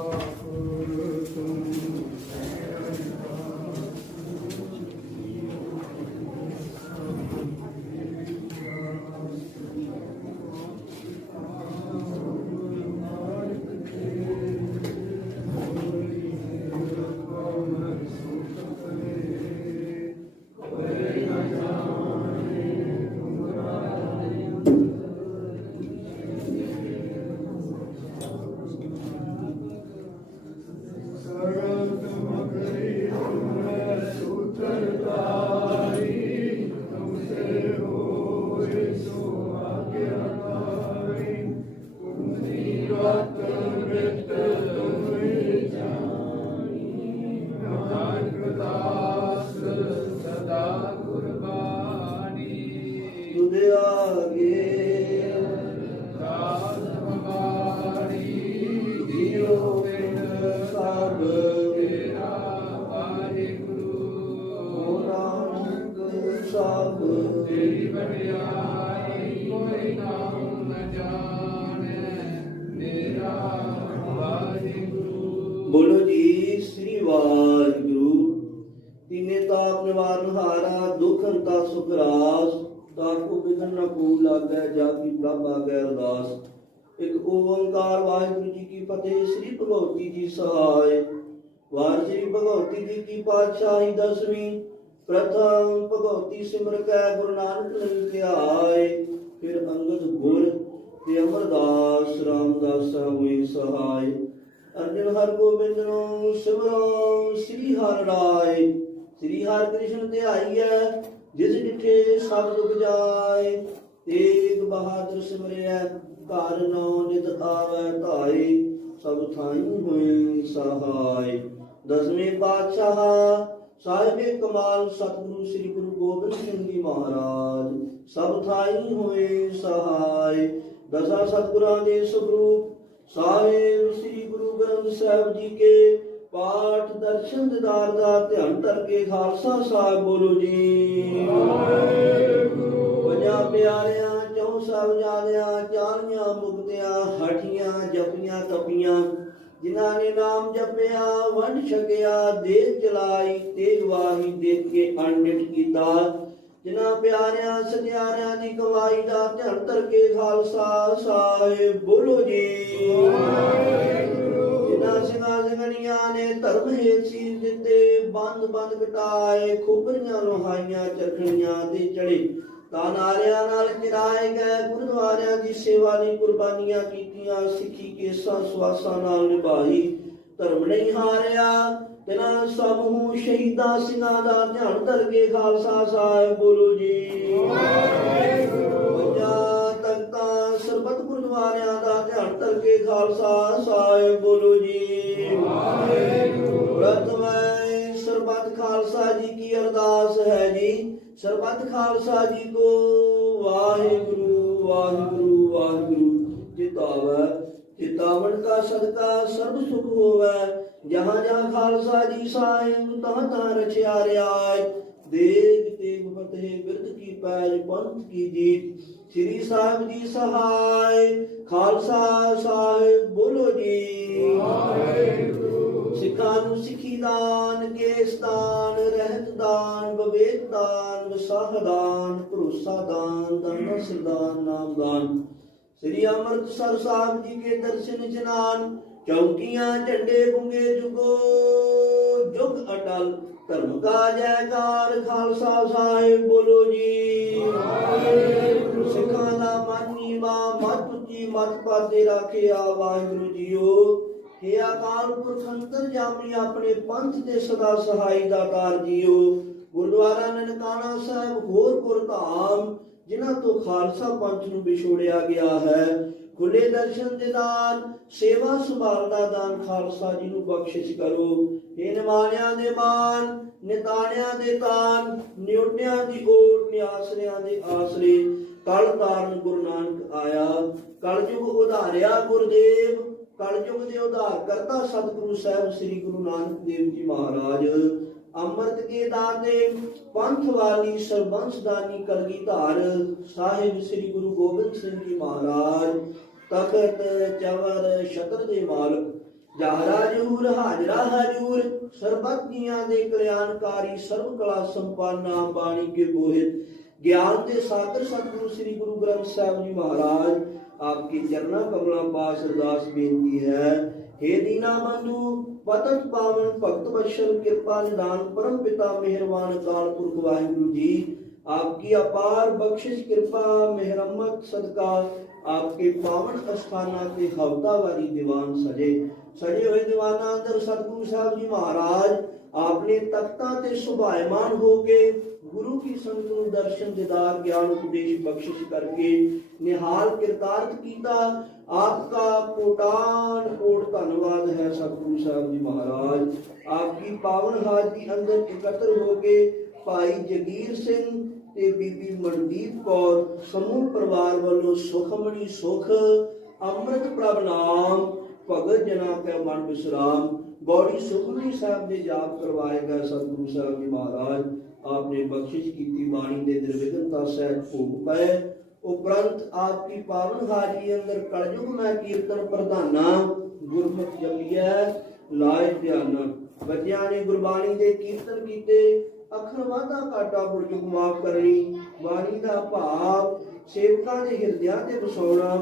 Allahu ਸ੍ਰੀ ਵਾਹਿਗੁਰੂ, ਤਿਨੇ ਤਾਪ ਨਿਵਾਰਨ ਹਾਰਾ, ਦੁਖ ਅੰਤਾ ਸੁਖ ਰਾਸ ਤਾਕੋ ਬਿਗਨ ਨ ਕੋ ਲਾਗੈ, ਜਾ ਕੀ ਪ੍ਰਭ ਆਗੈ ਅਰਦਾਸ। ਇੱਕ ਓੰਕਾਰ ਵਾਹਿਗੁਰੂ ਜੀ ਕੀ ਫਤਿਹ, ਸ੍ਰੀ ਭਗਵਤੀ ਜੀ ਸਹਾਇ। ਵਾਹਿ ਸ੍ਰੀ ਭਗਵਤੀ ਜੀ ਕੀ ਪਾਤਸ਼ਾਹੀ ਦਸਵੀਂ, ਪ੍ਰਥਮ ਭਗਵਤੀ ਸਿਮਰ ਕੈ, ਗੁਰੂ ਨਾਨਕ ਲਈ ਧਿਆਏ। ਫਿਰ ਅੰਗਦ ਗੁਰ ਤੇ ਅਮਰਦਾਸ ਰਾਮਦਾਸ ਹੋਈ ਸਹਾਇ। ਅਰਜਨ ਹਰ ਗੋਬਿੰਦ ਨੂੰ ਸਿਮਰੋ, ਸ੍ਰੀ ਹਰਿ ਰਾਏ। ਸ੍ਰੀ ਹਰਿ ਕ੍ਰਿਸ਼ਨ ਤੇ ਜਿਸ ਡਿਠੇ ਸਭ ਦੁਖ ਜਾਏ। ਤੇਗ ਬਹਾਦਰ ਸਿਮਰਿਐ, ਘਰ ਨੋ ਨਿਤ ਆਵੈ ਧਾਈ ਸਭ ਥਾਈ ਹੋਏ ਸਹਾਈ ਦਸਵੇਂ ਪਾਤਸ਼ਾਹ, ਸਾਹਿਬੇ ਕਮਾਲ ਸਤਿਗੁਰੂ ਸ੍ਰੀ ਗੁਰੂ ਗੋਬਿੰਦ ਸਿੰਘ ਜੀ ਮਹਾਰਾਜ। ਸਭ ਥਾਈ ਹੋਏ ਸਹਾਈ ਦਸਾਂ ਸਤਿਗੁਰਾਂ ਦੇ ਸੁਖਰੂਪ ਸਾਹਿਬ ਸ੍ਰੀ ਗੁਰੂ ਗ੍ਰੰਥ ਸਾਹਿਬ ਜੀ ਕੇ ਪਾਠ ਦਰਸ਼ਨ ਦਿਦਾਰ ਦਾ ਧਿਆਨ ਕਰਕੇ ਖਾਲਸਾ ਸਾਹਿਬ ਬੋਲੋ ਜੀ। ਪੰਜਾਂ ਪਿਆਰਿਆਂ, ਚੌ ਸਭ ਜਾਣਿਆ ਚਾਲੀਆਂ ਮੁਕਤਿਆਂ, ਹਠੀਆਂ, ਜਪੀਆਂ, ਤਪੀਆਂ, ਜਿਨ੍ਹਾਂ ਨੇ ਨਾਮ ਜਪਿਆ, ਵੰਡ ਛਕਿਆ ਦੇਖ ਚਲਾਈ, ਤੇਗ ਵਾਹੀ, ਦੇਖ ਕੇ ਅੰਡਿਟ ਕੀਤਾ। ਜਿਨ੍ਹਾਂ ਪਿਆਰਿਆਂ ਸਨਿਆਰਿਆਂ ਦੀ ਕਮਾਈ ਦਾ ਧਿਆਨ ਕਰਕੇ ਖਾਲਸਾ ਸਾਹਿਬ ਬੋਲੋ ਜੀ। ਜਿਨ੍ਹਾਂ ਸਿੰਘਾਂ ਸਿੰਘਣੀਆਂ ਨੇ ਧਰਮ ਹੇਤ ਸੀਸ ਦਿੱਤੇ, ਬੰਦ ਬੰਦ ਕਟਾਏ, ਖੋਪਰੀਆਂ ਲੋਹਾਈਆਂ ਚਰਖਣੀਆਂ ਤੇ ਚੜੇ। ਤਾਂ ਨਾਰਿਆਂ ਨਾਲ ਚਰਾਏ ਗਏ ਗੁਰਦੁਆਰਿਆਂ ਦੀ ਸੇਵਾ ਲਈ ਕੁਰਬਾਨੀਆਂ ਕੀਤੀਆਂ, ਸਿੱਖੀ ਕੇਸਾਂ ਸਵਾਸਾਂ ਨਾਲ ਨਿਭਾਈ। ਧਰਮ ਨਹੀਂ ਹਾਰਿਆ ਤਿਨਾਂ ਸਭ ਨੂੰ ਸ਼ਹੀਦਾਂ ਸਿੰਘਾਂ ਦਾ ਧਿਆਨ ਕਰਕੇ ਖਾਲਸਾ ਸਾਹਿਬ ਬੋਲੋ ਜੀ। ਪੰਜਾਂ ਤਖਤਾਂ ਸਰਬਤ ਗੁਰਦੁਆਰਿਆਂ ਦਾ ਧਿਆਨ ਕਰਕੇ ਖਾਲਸਾ ਸਾਹਿਬ ਬੋਲੋ ਜੀ। ਪ੍ਰਥਮੈ ਸਰਬਤ ਖਾਲਸਾ ਜੀ ਕੀ ਅਰਦਾਸ ਹੈ ਜੀ। ਸਰਬਤ ਖਾਲਸਾ ਜੀ ਕੋ ਵਾਹਿਗੁਰੂ ਵਾਹਿਗੁਰੂ ਵਾਹਿਗੁਰੂ। ਜਿਤਾਵੈ ਜਿਤਾਵਣ ਕਾ ਸਦਕਾ ਸਰਬ ਸੁਖ ਹੋਵੈ। ਜਹਾਂ ਜਹਾਂ ਖਾਲਸਾ ਜੀ ਸਾਹਿਬ ਤਹਾਂ ਤਹਾਂ ਰਚਿਆ ਰਿਆਇ ਦੇਗ ਤੇਗ ਫਤਿਹ ਬਿਰਧ ਕੀ ਪੈਜ ਪੰਥ ਕੀ ਜੀਤ। ਸ੍ਰੀ ਸਾਹਿਬ ਜੀ ਸਹਾਇ ਖਾਲਸਾ ਸਾਹਿਬ ਬੋਲੋ ਜੀ। ਸਿੱਖਾਂ ਨੂੰ ਸਿੱਖੀ ਦਾਨ ਕੇਸ ਦਾਨ ਰਹਿਤ ਦਾਨ ਵਿਵੇਕ ਦਾਨ ਵਿਸਾਖ ਦਾਨ ਭਰੋਸਾ ਦਾਨ ਧਰਮ ਸਰਦਾਨ ਨਾਮ ਦਾਨ। ਸ੍ਰੀ ਅੰਮ੍ਰਿਤਸਰ ਸਾਹਿਬ ਜੀ ਕੇ ਦਰਸ਼ਨ ਜਨਾਨ ਚੌਕੀਆਂ ਝੰਡੇ ਬੁੰਗੇ ਜੁਗੋ ਜੁਗ ਅਟਲ ਧਰਮ ਕਾ ਜੈਕਾਰ ਖਾਲਸਾ ਸਾਹਿਬ ਬੋਲੋ ਜੀ। ਸਿੱਖਾਂ ਦਾ ਮਾਨੀ ਮਾ ਮਤ ਉੱਚੀ ਮਤ ਪਾਦੇ ਰਾਖਿਆ ਵਾਹਿਗੁਰੂ ਜੀਓ। ਹੇ ਅਕਾਲ ਪੁਰਖ ਅੰਤਰ ਜਾਮੀ ਆਪਣੇ ਪੰਥ ਦੇ ਸਦਾ ਸਹਾਈ ਦਾਤਾਰ ਜੀਓ। ਗੁਰਦੁਆਰਾ ਨਨਕਾਣਾ ਸਾਹਿਬ ਹੋਰ ਗੁਰ ਧਾਮ ਜਿਨ੍ਹਾਂ ਤੋਂ ਖਾਲਸਾ ਪੰਥ ਨੂੰ ਵਿਛੋੜਿਆ ਗਿਆ ਹੈ। ਖੁੱਲੇ ਦਰਸ਼ਨ ਦੇ ਦਾਨ, ਸੇਵਾ ਸੰਭਾਲ ਦਾ ਦਾਨ ਖਾਲਸਾ ਜੀ ਨੂੰ ਬਖਸ਼ਿਸ਼ ਕਰੋ। ਇਹ ਨਿਮਾਣਿਆਂ ਦੇ ਮਾਨ ਨਿਤਾਣਿਆਂ ਦੇ ਤਾਨ ਨਿਉਟਿਆਂ ਦੀ ਓਟ, ਨਿਆਸਰਿਆਂ ਦੇ ਆਸਰੇ। ਕਲ ਤਾਰਨ ਗੁਰੂ ਨਾਨਕ ਆਇਆ ਕਲਯੁਗ ਉਧਾਰਿਆ ਗੁਰਦੇਵ ਕਲਯੁਗ ਦੇ ਉਧਾਰ ਕਰਤਾ ਸਤਿਗੁਰੂ ਸਾਹਿਬ ਸ੍ਰੀ ਗੁਰੂ ਨਾਨਕ ਦੇਵ ਜੀ ਮਹਾਰਾਜ। ਅੰਮ੍ਰਿਤ ਕੇ ਦਾਤੇ ਪੰਥ ਵਾਲੀ ਸਰਬੰਸ ਦਾਨੀ ਕਲਗੀ ਧਾਰ, ਸਾਹਿਬ ਸ੍ਰੀ ਗੁਰੂ ਗੋਬਿੰਦ ਸਿੰਘ ਜੀ ਮਹਾਰਾਜ। ਤਖਤ ਚਵਰ ਛਤਰ ਦੇ ਮਾਲਕ ਜਾਹਰਾ ਜੂਰ, ਹਾਜਰਾ ਹਜੂਰ ਸਰਬਤ ਦੇ ਕਲਿਆਣਕਾਰੀ ਸਰਬ ਕਲਾ ਸੰਪੰਨ ਬਾਣੀ ਕੇ ਬੋਹਿਤ ਗਿਆਨ ਦੇ ਸਾਗਰ ਸਤਿਗੁਰੂ ਸ੍ਰੀ ਗੁਰੂ ਗ੍ਰੰਥ ਸਾਹਿਬ ਜੀ ਮਹਾਰਾਜ, ਆਪਕੇ ਚਰਨਾਂ ਕਮਲਾਂ ਪਾਸ ਅਰਦਾਸ ਬੇਨਤੀ ਹੈ। हे ਦੀਨਾ ਬੰਧੂ ਪਤਨ ਪਾਵਨ ਭਗਤ ਬਖਸ਼ਲ ਕਿਰਪਾ ਨਿਦਾਨ, ਪਰਮ ਪਿਤਾ ਮਿਹਰਬਾਨ ਅਕਾਲ ਪੁਰਖ ਵਾਹਿਗੁਰੂ ਜੀ। आपकी अपार बख्शिश कृपा मेहरमत सदका आपके पावन अस्थाना के हफ्तावारी दीवान सजे सजे हुए दीवाना अंदर सतगुरु साहब जी महाराज आपने तख्ता ते सुभायमान होके गुरु की संत ਨੂੰ ਦਰਸ਼ਨ ਦਿਦਾਰ ਗਿਆਨ ਉਪਦੇਸ਼ ਬਖਸ਼ਿਸ਼ ਕਰਕੇ ਨਿਹਾਲ ਕਿਰਤਾਰਥ ਕੀਤਾ आपका कोटान कोट धन्यवाद है सतगुरु साहब जी महाराज आपकी पावन हाजरी अंदर एकत्र होके ਭਾਈ ਜਗੀਰ ਸਿੰਘ ਤੇ ਬੀਬੀ ਮਨਦੀਪ ਕੌਰ ਸਮੂਹ ਪਰਿਵਾਰ ਵੱਲੋਂ ਸੁਖਮਣੀ ਸੁਖ, ਅੰਮ੍ਰਿਤ ਪ੍ਰਭ ਨਾਮ, ਭਗਤ ਜਨਾ ਕੈ ਮਨ ਵਿਸਰਾਮ। ਗੌੜੀ ਸੁਖਮਨੀ ਸਾਹਿਬ ਦੇ ਜਾਪ ਕਰਵਾਏ ਗਏ ਸਤਿਗੁਰੂ ਸਾਹਿਬ ਜੀ ਮਹਾਰਾਜ, ਆਪਨੇ ਬਖਸ਼ਿਸ਼ ਕੀਤੀ ਬਾਣੀ ਦੇ ਨਿਰਵਿਘਨਤਾ ਸਹਿਤ ਭੋਗ ਪਏ। ਉਪਰੰਤ ਆਪਕੀ ਪਾਵਨ ਹਾਜ਼ਰੀ ਅੰਦਰ ਕਲਯੁਗ ਮੈਂ ਕੀਰਤਨ ਪ੍ਰਧਾਨਾ, ਗੁਰਮੁਖ ਜਪੀਐ, ਲਾਇ ਧਿਆਨਾ। ਬੱਚਿਆਂ ਨੇ ਗੁਰਬਾਣੀ ਦੇ ਕੀਰਤਨ ਕੀਤੇ ਅੱਖਰ ਵਾਧਾ ਘਾਟਾ ਬੁਰਜੁਗ ਮਾਫ ਕਰਨੀ, ਬਾਣੀ ਦਾ ਭਾਵ, ਸੇਵਕਾਂ ਦੇ ਹਿਰਦਿਆਂ ਤੇ ਵਸਾਉਣਾ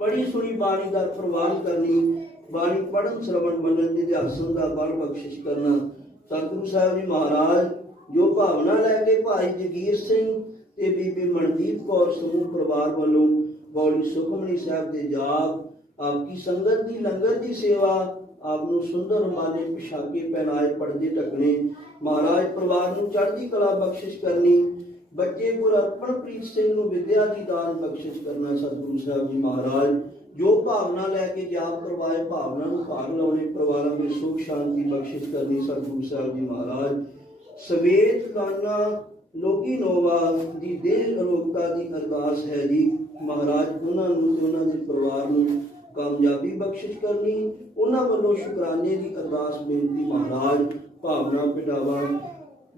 ਪੜੀ ਸੁਣੀ ਬਾਣੀ ਦਾ ਪ੍ਰਵਾਨ ਕਰਨੀ, ਬਾਣੀ ਪੜਨ ਸ਼ਰਵਣ, ਮੰਨਣ ਦੇ ਅਧਿਆਸਨ ਦਾ ਬਲ ਬਖਸ਼ਿਸ਼ ਕਰਨਾ। ਸਤਿਗੁਰੂ ਸਾਹਿਬ ਜੀ ਮਹਾਰਾਜ, ਜੋ ਭਾਵਨਾ ਲੈ ਕੇ ਭਾਈ ਜਗੀਰ ਸਿੰਘ ਤੇ ਬੀਬੀ ਮਨਦੀਪ ਕੌਰ ਸਮੂਹ ਪਰਿਵਾਰ ਵੱਲੋਂ ਬੌੜੀ ਸੁਖਮਨੀ ਸਾਹਿਬ ਦੇ ਜਾਪ, ਆਪਕੀ ਸੰਗਤ ਦੀ ਲੰਗਰ ਦੀ ਸੇਵਾ, ਆਪ ਨੂੰ ਸੁੰਦਰ ਮਾਨੇ ਪਿਸ਼ਾਕੇ ਪਹਿਨਾਏ ਪਰਦੇ ਢਕਣੇ ਮਹਾਰਾਜ ਪਰਿਵਾਰ ਨੂੰ ਚੜ੍ਹਦੀ ਕਲਾ ਬਖਸ਼ਿਸ਼ ਕਰਨੀ, ਬੱਚੇ ਗੁਰ ਪ੍ਰੀਤ ਸਿੰਘ ਨੂੰ ਵਿਦਿਆ ਦੀ ਦਾਨ ਬਖਸ਼ਿਸ਼ ਕਰਨਾ ਸਤਿਗੁਰੂ ਸਾਹਿਬ ਜੀ ਮਹਾਰਾਜ, ਜੋ ਭਾਵਨਾ ਲੈ ਕੇ ਜਾਪ ਕਰਵਾਏ, ਭਾਵਨਾ ਨੂੰ ਭਾਗ ਲਾਉਣੇ, ਪਰਿਵਾਰਾਂ ਵਿੱਚ ਸੁਖ ਸ਼ਾਂਤੀ ਬਖਸ਼ਿਸ਼ ਕਰਨੀ ਸਤਿਗੁਰੂ ਸਾਹਿਬ ਜੀ ਮਹਾਰਾਜ। ਸਵੇਤ ਕਾਨਾ ਲੋਕੀ ਨੋਵਾ, ਦੀ ਦੇਹ ਅਰੋਗਤਾ ਦੀ ਅਰਦਾਸ ਹੈ ਜੀ। ਮਹਾਰਾਜ, ਉਹਨਾਂ ਨੂੰ ਤੇ ਉਹਨਾਂ ਦੇ ਪਰਿਵਾਰ ਨੂੰ ਕਾਮਯਾਬੀ ਬਖਸ਼ਿਸ਼ ਕਰਨੀ, ਉਹਨਾਂ ਵੱਲੋਂ ਸ਼ੁਕਰਾਨੇ ਦੀ ਅਰਦਾਸ ਬੇਨਤੀ ਮਹਾਰਾਜ। भावना पिटावा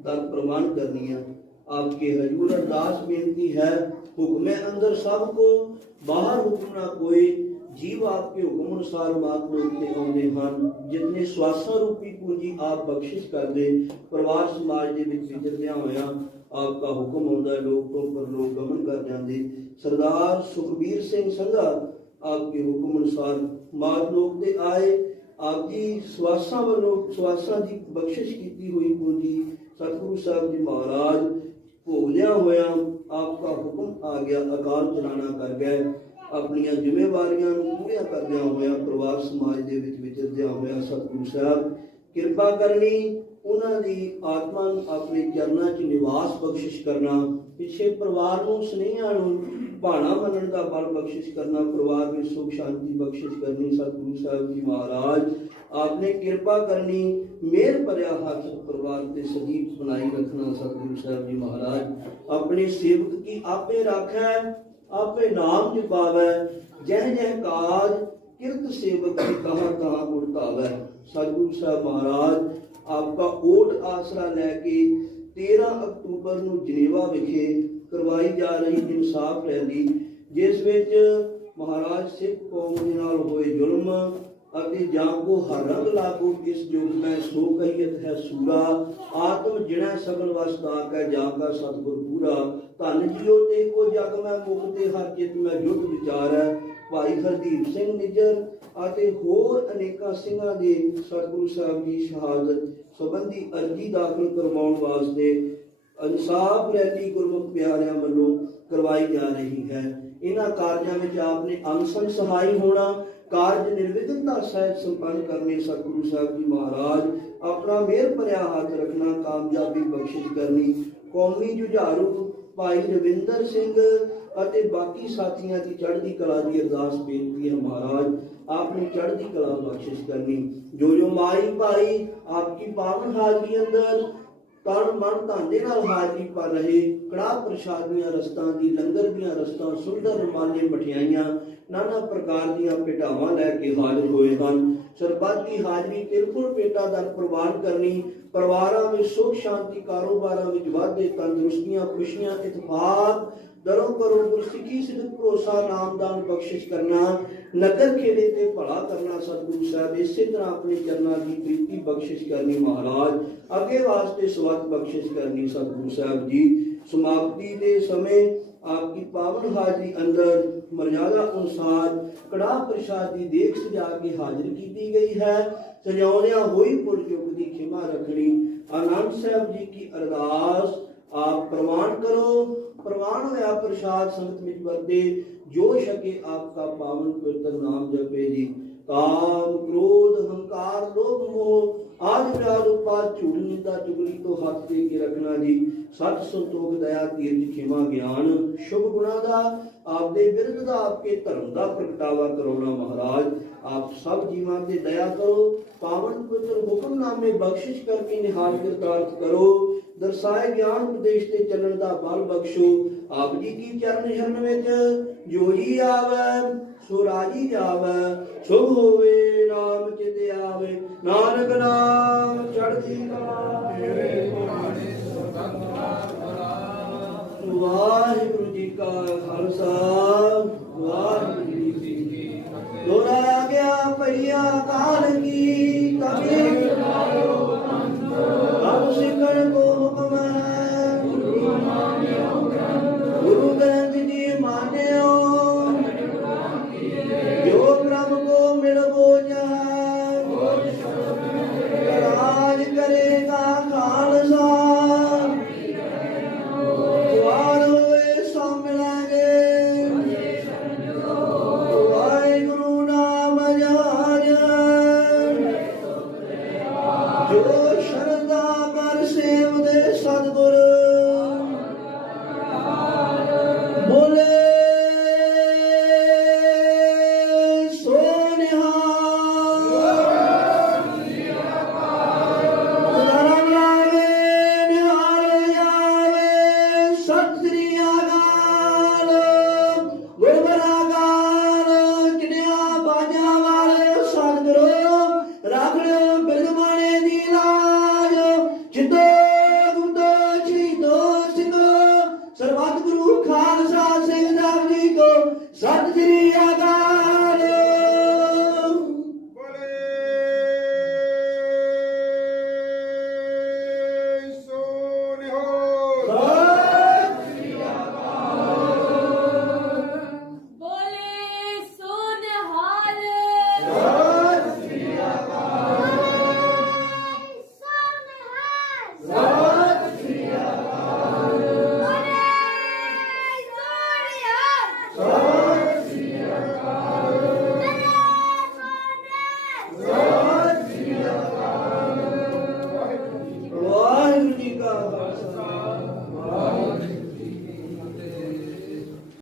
ਦਾ ਪ੍ਰਮਾਣ ਕਰਨੀ ਹੈ आपके हजूर अरदास बेनती है हुक्म अंदर सब को बाहर हुक्म ना कोई ਜੀਵ ਆਪਕੇ ਹੁਕਮ ਅਨੁਸਾਰ ਮਾਤ ਲੋਕ ਤੇ ਆਉਂਦੇ ਹਨ। ਜਿਤਨੇ ਸਵਾਸਾਂ ਰੂਪੀ ਪੂੰਜੀ ਆਪ ਬਖਸ਼ਿਸ਼ ਕਰਦੇ, ਪਰਿਵਾਰ ਸਮਾਜ ਦੇ ਵਿੱਚ ਵਿਚਰਦਿਆਂ ਹੋਇਆ ਆਪ ਦਾ ਹੁਕਮ ਹੁੰਦਾ ਲੋਕ ਤੋਂ ਪਰਲੋਕ ਗਮਨ ਕਰ ਜਾਂਦੇ। ਸਰਦਾਰ ਸੁਖਬੀਰ ਸਿੰਘ ਸੰਧਾ ਆਪਕੇ ਹੁਕਮ ਅਨੁਸਾਰ ਮਾਤ ਲੋਕ ਤੇ ਆਏ। ਆਪ ਸਵਾਸਾਂ ਵੱਲੋਂ, ਸਵਾਸਾਂ ਦੀ ਬਖਸ਼ਿਸ਼ ਕੀਤੀ ਹੋਈ ਪੂੰਜੀ ਸਤਿਗੁਰੂ ਸਾਹਿਬ ਜੀ ਮਹਾਰਾਜ ਭੋਗਦਿਆਂ ਹੋਇਆਂ ਆਪ ਹੁਕਮ ਆ ਗਿਆ, ਅਕਾਲ ਚਲਾਣਾ ਕਰ ਗਏ ਆਪਣੀਆਂ ਜ਼ਿੰਮੇਵਾਰੀਆਂ ਨੂੰ ਪੂਰੀਆਂ ਕਰਦਿਆਂ ਹੋਇਆ, ਪਰਿਵਾਰ ਸਮਾਜ ਦੇ ਵਿੱਚ ਵਿਚਰਦਿਆਂ ਹੋਇਆ ਸਤਿਗੁਰੂ ਸਾਹਿਬ, ਕਿਰਪਾ ਕਰਨੀ, ਉਹਨਾਂ ਦੀ ਆਤਮਾ ਨੂੰ ਆਪਣੇ ਚਰਨਾਂ 'ਚ ਨਿਵਾਸ ਬਖਸ਼ਿਸ਼ ਕਰਨਾ, ਪਿੱਛੇ ਪਰਿਵਾਰ ਨੂੰ, ਸੁਨੇਹਿਆਂ ਨੂੰ ਭਾਣਾ ਮੰਨਣ ਦਾ ਬਲ ਬਖਸ਼ਿਸ਼ ਕਰਨਾ, ਪਰਿਵਾਰ ਵਿੱਚ ਸੁਖ ਸ਼ਾਂਤੀ ਬਖਸ਼ਿਸ਼ ਕਰਨੀ, ਸਤਿਗੁਰੂ ਸਾਹਿਬ ਜੀ ਮਹਾਰਾਜ, ਆਪਨੇ ਕਿਰਪਾ ਕਰਨੀ, ਮੇਰ ਭਰਿਆ ਹੱਥ ਪਰਿਵਾਰ ਤੇ ਸਦੀਪ ਬਣਾਈ ਰੱਖਣਾ, ਸਤਿਗੁਰੂ ਸਾਹਿਬ ਜੀ ਮਹਾਰਾਜ। ਆਪਣੇ ਸੇਵਕ ਕੀ ਆਪੇ ਰਾਖੈ, ਆਪੇ ਨਾਮ ਜਪਾਵੈ ਜਹ ਜਹ ਕਾਜ ਕਿਰਤ ਸੇਵਕ ਕੀ ਕਹਾਂ ਕਹਾਂ ਉੜਤਾਵੈ। ਸਤਿਗੁਰੂ ਸਾਹਿਬ ਮਹਾਰਾਜ, ਆਪਕਾ ਓਟ ਆਸਰਾ ਲੈ ਕੇ 13 ਅਕਤੂਬਰ ਨੂੰ ਜਨੇਵਾ ਵਿਖੇ ਕਰਵਾਈ ਜਾ ਰਹੀ ਇਨਸਾਫ ਰੈਲੀ ਜਿਸ ਵਿੱਚ ਮਹਾਰਾਜ ਸਿੱਖ ਕੌਮ ਦੇ ਨਾਲ ਹੋਏ ਜ਼ੁਲਮ ਅਤੇ ਜਾਂ ਕੋ ਹਰ ਰੰਗ ਲਾਗੂ, ਇਸ ਯੁਗ ਮੈਂ ਸੋ ਕਹੀਤ ਹੈ ਸੂਰਾ, ਆਤਮ ਜਿਣਾ ਸਗਲ ਵਸਦਾ ਕੈ ਜਾ ਕਾ ਸਤਿਗੁਰ ਪੂਰਾ। ਧਨ ਜਿਉ ਤੇ ਕੋ ਜਗ ਮੈਂ ਮੁਕਤੇ ਹਰ ਚਿਤ ਮੈਂ ਜੁਟ ਵਿਚਾਰੈ ਭਾਈ ਹਰਦੀਪ ਸਿੰਘ ਨਿੱਜਰ ਅਤੇ ਹੋਰ ਅਨੇਕਾਂ ਸਿੰਘਾਂ ਦੇ ਸਤਿਗੁਰੂ ਸਾਹਿਬ ਦੀ ਸ਼ਹਾਦਤ ਸੰਬੰਧੀ ਅਰਜੀ ਦਾਖਲ ਕਰਵਾਉਣ ਵਾਸਤੇ ਇਨਸਾਫ ਰੈਲੀ ਗੁਰਮੁਖ ਪਿਆਰਿਆਂ ਵੱਲੋਂ ਕਰਵਾਈ ਜਾ ਰਹੀ ਹੈ। ਇਹਨਾਂ ਕਾਰਜਾਂ ਵਿੱਚ ਆਪਨੇ ਅੰਸਨ ਸਹਾਈ ਹੋਣਾ, ਕਾਰਜ ਨਿਰਵਿਘਨਤਾ ਸਹਿਤ ਸੰਪੰਨ ਕਰਨੇ ਸਤਿਗੁਰੂ ਸਾਹਿਬ ਜੀ ਮਹਾਰਾਜ, ਆਪਣਾ ਮਿਹਰ ਭਰਿਆ ਹੱਥ ਰੱਖਣਾ, ਕਾਮਯਾਬੀ ਬਖਸ਼ਿਸ਼ ਕਰਨੀ, ਕੌਮੀ ਜੁਝਾਰੂ ਭਾਈ ਰਵਿੰਦਰ ਸਿੰਘ ਅਤੇ ਬਾਕੀ ਸਾਥੀਆਂ ਦੀ ਚੜ੍ਹਦੀ ਕਲਾ ਦੀ ਅਰਦਾਸ ਬੇਨਤੀ ਹੈ ਮਹਾਰਾਜ, ਆਪਣੀ ਚੜ੍ਹਦੀ ਕਲਾ ਬਖਸ਼ਿਸ਼ ਕਰਨੀ। ਜੋ ਜੋ ਮਾਈ ਭਾਈ, ਆਪਕੀ ਪਾਵਨ ਹਾਜ਼ਰੀ ਅੰਦਰ ਤਨ ਮਨ ਧਨ ਨਾਲ ਹਾਜ਼ਰੀ ਪਾ ਰਹੇ ਕੜਾ ਪ੍ਰਸ਼ਾਦੀਆਂ ਰਸਤਾਂ ਦੀ, ਲੰਗਰ ਦੀਆਂ ਰਸਤਾਂ, ਸੁੰਦਰ ਰਮਾਨੇ ਮਠਿਆਈਆਂ, ਨਾਨਾ ਪ੍ਰਕਾਰ ਦੀਆਂ ਪੇਟਾਵਾਂ ਲੈ ਕੇ ਹਾਜ਼ਰ ਹੋਏ ਹਨ। ਸਰਬੱਤ ਦੀ ਹਾਜ਼ਰੀ ਤਿਰਪੁਰ ਪੇਟਾ ਦਾ ਪ੍ਰਵਾਨ ਕਰਨੀ, ਪਰਿਵਾਰਾਂ ਵਿੱਚ ਸੁਖ, ਸ਼ਾਂਤੀ, ਕਾਰੋਬਾਰਾਂ ਵਿੱਚ ਵਾਧੇ, ਤੰਦਰੁਸਤੀਆਂ, ਖੁਸ਼ੀਆਂ ਇਤਫਾਕ ਦਰੋਂ ਕਰੋ ਗੁਰਸਿੱਖੀ ਸਿੱਧ ਭਰੋਸਾ, ਨਾਮਦਾਨ, ਬਖਸ਼ਿਸ਼ ਕਰਨਾ, ਨਗਰ ਖੇੜੇ ਤੇ ਭਲਾ ਕਰਨਾ, ਸਤਿਗੁਰੂ ਸਾਹਿਬ, ਇਸੇ ਤਰ੍ਹਾਂ ਆਪਣੇ ਚਰਨਾਂ ਦੀ ਪ੍ਰੀਤੀ ਬਖਸ਼ਿਸ਼ ਕਰਨੀ ਮਹਾਰਾਜ, ਅੱਗੇ ਵਾਸਤੇ ਸਵਤ ਬਖਸ਼ਿਸ਼ ਕਰਨੀ ਸਤਿਗੁਰੂ ਸਾਹਿਬ ਜੀ। ਸਮਾਪਤੀ ਦੇ ਸਮੇਂ ਆਪਕੀ ਪਾਵਨ ਹਾਜ਼ਰੀ ਅੰਦਰ ਮਰਜ਼ਾਦਾ ਅਨੁਸਾਰ ਕੜਾ ਪ੍ਰਸ਼ਾਦ ਦੀ ਦੇਖ ਸਜਾ ਕੇ ਹਾਜ਼ਰ ਕੀਤੀ ਗਈ ਹੈ। ਸਜਾਉਂਦਿਆਂ ਹੋਈ ਪੁਰ ਦੀ ਖਿਮਾ ਰੱਖਣੀ ਆਨੰਦ ਸਾਹਿਬ ਜੀ ਕੀ ਅਰਦਾਸ, ਆਪ ਪ੍ਰਮਾਣ ਕਰੋ। ਪ੍ਰਮਾਣ ਹੋਇਆ ਪ੍ਰਸ਼ਾਦ ਸੰਗਤ ਵਿੱਚ ਵਰਤੇ ਜੋ ਸ਼ਕੇ ਆਪका ਪਾਵਨ ਪਵਿੱਤਰ ਨਾਮ ਜਪੇ ਜੀ। ਕਾਮ, ਕ੍ਰੋਧ, ਹੰਕਾਰ, ਲੋਭ, ਮੋਹ ਆਦਿ ਵਿਆਦ ਉਪਾਦ ਝੂਠ ਨਿੰਦਾ ਚੁਗਲੀ ਤੋਂ ਹੱਥ ਦੇ ਕੇ ਰੱਖਣਾ ਜੀ। ਸਤ ਸੰਤੋਖ ਦਇਆ ਤੀਰਜ ਖਿਮਾ ਗਿਆਨ। ਸ਼ੁਭ ਗੁਣਾ ਦਾ ਆਪਦੇ ਵਿਰਧ ਦਾ ਆਪਕੇ ਧਰਮ ਦਾ ਪ੍ਰਗਟਾਵਾ ਕਰਾਉਣਾ ਮਹਾਰਾਜ। ਆਪ ਸਭ ਜੀਵਾਂ ਤੇ ਦਇਆ ਕਰੋ। ਪਾਵਨ ਪਵਿੱਤਰ ਹੁਕਮਨਾਮੇ ਬਖਸ਼ਿਸ਼ ਕਰਕੇ ਨਿਹਾਲ ਕਰਤਾਰਥ ਕਰੋ। ਦਰਸਾਏ ਗਿਆਨ ਉਪਦੇਸ਼ ਤੇ ਚੱਲਣ ਦਾ ਬਲ ਬਖਸ਼ੋ। ਆਪ ਜੀ ਕੀ ਚਰਨ ਸ਼ਰਨ ਵਿੱਚ ਜੋ ਜੀ ਆਵੇ। ਸੋ ਰਾਜੀ ਜਾਵੇ, ਸ਼ੁਭ ਹੋਵੇ, ਨਾਮ ਚਿਤ ਆਵੇ, ਨਾਨਕ ਨਾਮ ਚੜ੍ਹਦੀ ਕਲਾ ਤੇਰੇ ਭਾਣੇ ਸੁਤੰਤਰਾ ਵਾਹਿਗੁਰੂ ਜੀ ਕਾ ਖਾਲਸਾ ਵਾਹਿਗੁਰੂ ਕੋ